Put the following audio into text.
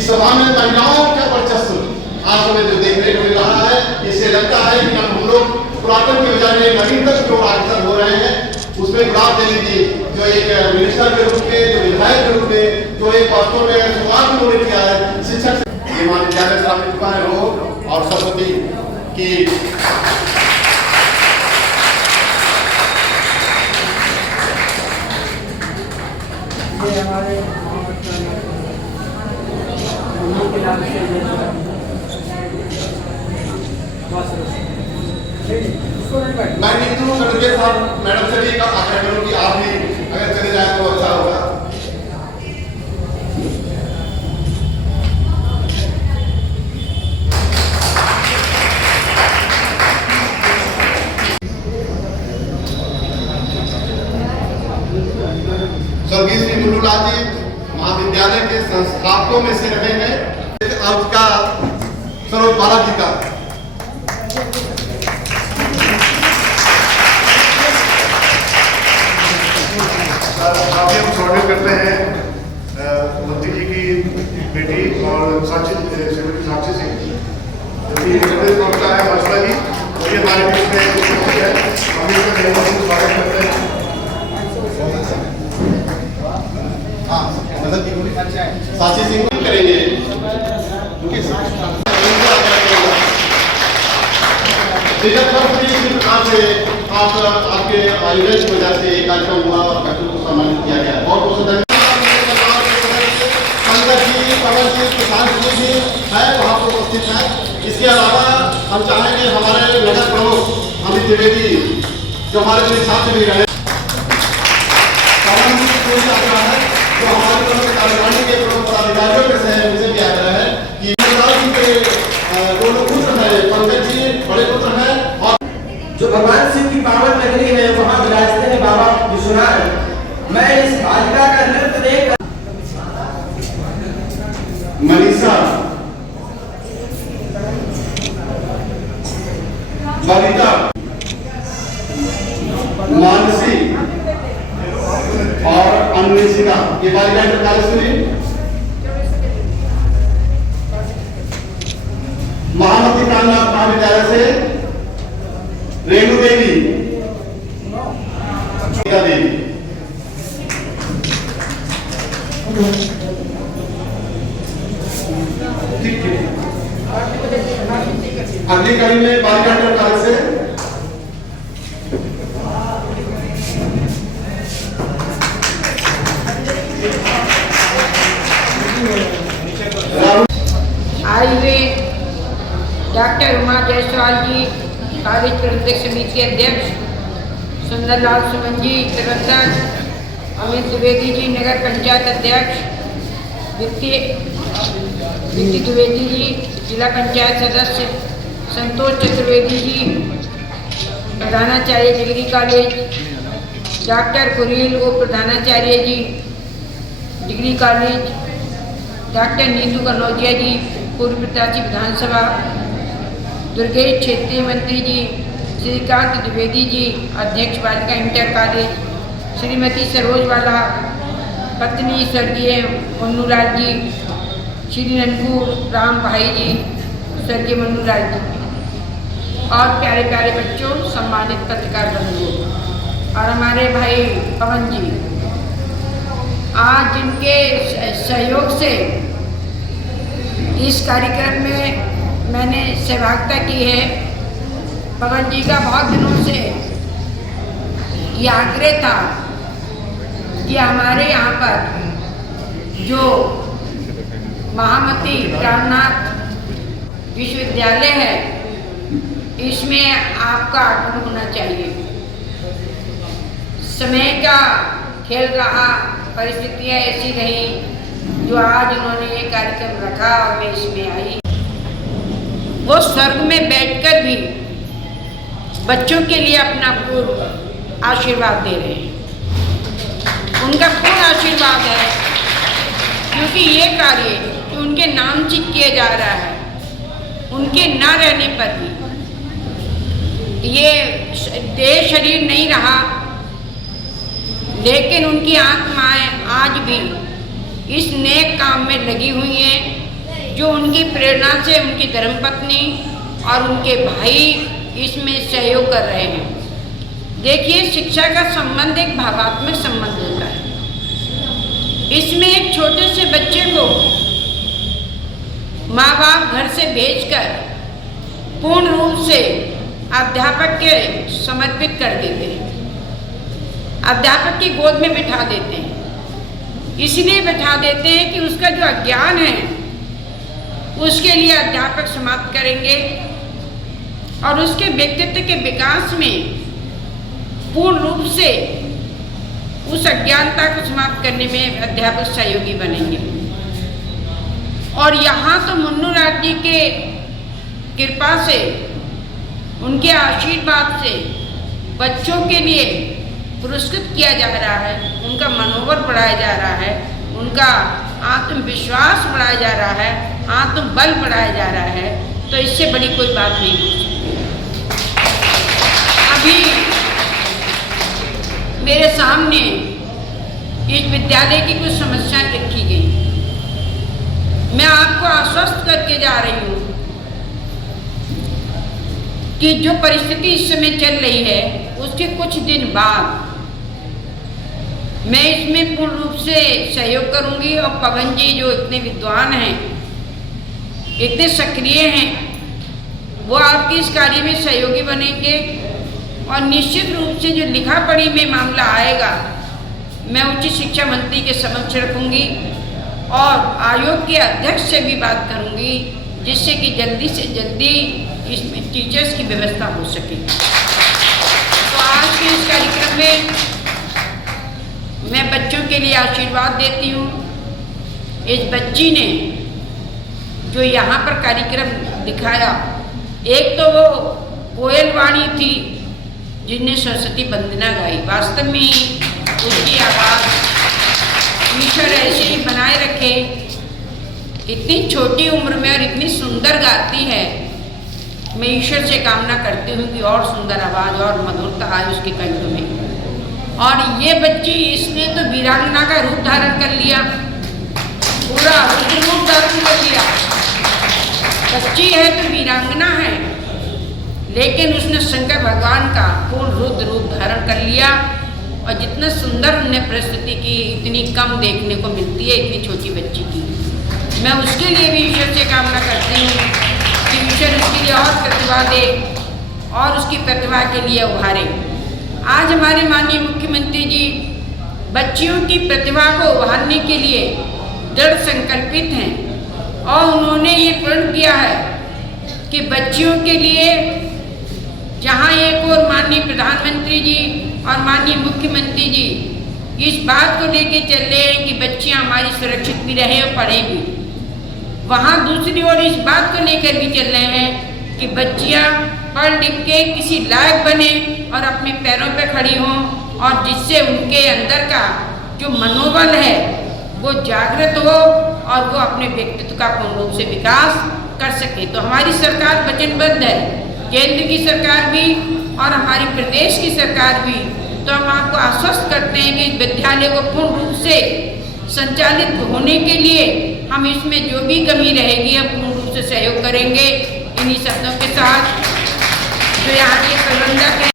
कि सभा में महिलाओं का वर्चस्व आज हमें जो देखने को मिल रहा है, इससे लगता है कि हम लोग पुरातन के बजाय नवीनतम जो आगे हो रहे हैं उसमें गुलाब देवी जी जो एक मिनिस्टर के रूप में, जो विधायक के रूप में, जो एक वास्तव में शुरुआत उन्होंने किया है शिक्षक से ये विद्यालय स्थापित हुआ है वो और सरस्वती की हमारे मैं नीतू कटोरिया साहब मैडम से भी आग्रह करूं कि आप भी अगर चले जाए तो अच्छा होगा। स्वर्गीय श्री मुन्नूलाल जी महाविद्यालय के संस्थापकों में से रहे हैं और उसका सरोज बाला जी का काफी हम स्वागत करते हैं मंत्री जी की बेटी और श्रीमती साक्षी सिंह जबकि पहुंचा है मास्टर जी वही हमारे बीच में हम इसका स्वागत करते हैं। साक्षी सिंह करेंगे आप आपके आयोजन की वजह से एक कार्यक्रम हुआ और बच्चों को सम्मानित किया गया। बहुत बहुत धन्यवाद। पंकज जी, पवन जी, किसान जी भी है वहाँ पर उपस्थित है। इसके अलावा हम चाहेंगे हमारे नगर प्रमुख अमित द्विवेदी जो हमारे मेरे साथ भी रहे, पवन जी कोई आग्रह है जो हमारे प्रमुख कार्यकारिणी के प्रमुख पदाधिकारियों में से है, उनसे भी आग्रह है कि दोनों पुत्र है, पंकज जी बड़े पुत्र है और जो भगवान शिव की पावन नगरी है वहाँ विराजते हैं बाबा विश्वनाथ। मैं इस बालिका का नृत्य देख मनीषा, बबीता, मानसी और अन्वेषिका ये बालिका इंटर कॉलेज में महामती प्राणनाथ महाविद्यालय से रेणु देवी, देवी अगली कड़ी में बालिका इंटर कॉलेज से आज वे डॉक्टर उमा जायसवाल जी कॉलेज प्रबंधक समिति के अध्यक्ष, सुंदरलाल सुमन जी प्रबंधक, अमित द्विवेदी जी नगर पंचायत अध्यक्ष, वित्ती द्विवेदी जी जिला पंचायत सदस्य, संतोष चतुर्वेदी जी प्रधानाचार्य डिग्री कॉलेज, डॉक्टर कुरील वो प्रधानाचार्य ji degree college, doctor Neetu Kanaujia ji पूर्व प्रत्याशी विधानसभा, दुर्गेश क्षेत्रीय मंत्री जी, श्रीकांत द्विवेदी जी अध्यक्ष बालिका इंटर कॉलेज, श्रीमती सरोज वाला पत्नी स्वर्गीय मुन्नूलाल जी, श्री ननकू राम भाई जी स्वर्गीय मुन्नूलाल जी और प्यारे प्यारे बच्चों, सम्मानित पत्रकार बंधुओं और हमारे भाई पवन जी, आज जिनके सहयोग से इस कार्यक्रम में मैंने सहभागिता की है, पवन जी का बहुत दिनों से ये आग्रह था कि हमारे यहाँ पर जो महामती प्राणनाथ विश्वविद्यालय है इसमें आपका आगमन होना चाहिए। समय का खेल रहा, परिस्थितियाँ ऐसी रही जो आज उन्होंने ये कार्यक्रम रखा और मैं इसमें आई। वो स्वर्ग में बैठकर भी बच्चों के लिए अपना पूर्ण आशीर्वाद दे रहे हैं। उनका पूर्ण आशीर्वाद है क्योंकि ये कार्य जो उनके नाम से किया जा रहा है, उनके न रहने पर भी ये देह शरीर नहीं रहा, लेकिन उनकी आत्माएं आज भी इस नेक काम में लगी हुई हैं जो उनकी प्रेरणा से उनकी धर्मपत्नी और उनके भाई इसमें सहयोग कर रहे हैं। देखिए, शिक्षा का संबंध एक भावात्मक संबंध होता है। इसमें एक छोटे से बच्चे को माँ बाप घर से भेजकर पूर्ण रूप से अध्यापक के समर्पित कर देते हैं, अध्यापक की गोद में बिठा देते हैं। इसलिए बिठा देते हैं कि उसका जो अज्ञान है उसके लिए अध्यापक समाप्त करेंगे और उसके व्यक्तित्व के विकास में पूर्ण रूप से उस अज्ञानता को समाप्त करने में अध्यापक सहयोगी बनेंगे। और यहाँ तो मुन्नू राज जी के कृपा से, उनके आशीर्वाद से बच्चों के लिए पुरस्कृत किया जा रहा है, उनका मनोबल बढ़ाया जा रहा है, उनका आत्मविश्वास बढ़ाया जा रहा है, आत्मबल बढ़ाया जा रहा है। तो इससे बड़ी कोई बात नहीं हो सकती। अभी मेरे सामने इस विद्यालय की कुछ समस्याएं रखी गई। मैं आपको आश्वस्त करके जा रही हूँ कि जो परिस्थिति इस समय चल रही है उसके कुछ दिन बाद मैं इसमें पूर्ण रूप से सहयोग करूंगी। और पवन जी जो इतने विद्वान हैं, इतने सक्रिय हैं, वो आपके इस कार्य में सहयोगी बनेंगे। और निश्चित रूप से जो लिखा पढ़ी में मामला आएगा मैं उच्च शिक्षा मंत्री के समक्ष रखूंगी और आयोग के अध्यक्ष से भी बात करूंगी, जिससे कि जल्दी से जल्दी इसमें टीचर्स की व्यवस्था हो सके। तो आज के इस कार्यक्रम में मैं बच्चों के लिए आशीर्वाद देती हूँ। इस बच्ची ने जो यहाँ पर कार्यक्रम दिखाया, एक तो वो कोयल वाणी थी जिनने सरस्वती वंदना गाई। वास्तव में उसकी आवाज़ ईश्वर ऐसे ही बनाए रखे। इतनी छोटी उम्र में और इतनी सुंदर गाती है। मैं ईश्वर से कामना करती हूँ कि और सुंदर आवाज़ और मधुरता आए उसके कंठ में। और ये बच्ची, इसने तो वीरांगना का रूप धारण कर लिया, पूरा रूप धारण कर लिया। बच्ची है तो वीरांगना है, लेकिन उसने शंकर भगवान का पूर्ण रुद्र रूप धारण कर लिया। और जितना सुंदर उन्होंने प्रस्तुति की, इतनी कम देखने को मिलती है इतनी छोटी बच्ची की। मैं उसके लिए भी ईश्वर से कामना करती हूँ कि ईश्वर उसके लिए और प्रतिभा दे और उसकी प्रतिभा के लिए उभारे। आज हमारे माननीय मुख्यमंत्री जी बच्चियों की प्रतिभा को उभारने के लिए दृढ़ संकल्पित हैं और उन्होंने ये प्रण किया है कि बच्चियों के लिए, जहाँ एक और माननीय प्रधानमंत्री जी और माननीय मुख्यमंत्री जी इस बात को लेके चल रहे हैं कि बच्चियाँ हमारी सुरक्षित भी रहें और पढ़ें भी, वहाँ दूसरी ओर इस बात को लेकर भी चल रहे हैं कि बच्चियाँ पढ़ लिख के किसी लायक बने और अपने पैरों पर खड़ी हों, और जिससे उनके अंदर का जो मनोबल है वो जागृत हो और वो अपने व्यक्तित्व का पूर्ण रूप से विकास कर सके। तो हमारी सरकार वचनबद्ध है, केंद्र की सरकार भी और हमारी प्रदेश की सरकार भी। तो हम आपको आश्वस्त करते हैं कि इस विद्यालय को पूर्ण रूप से संचालित होने के लिए हम इसमें जो भी कमी रहेगी हम पूर्ण रूप से सहयोग करेंगे। इन्हीं शब्दों के साथ जो यहाँ के प्रबंधक हैं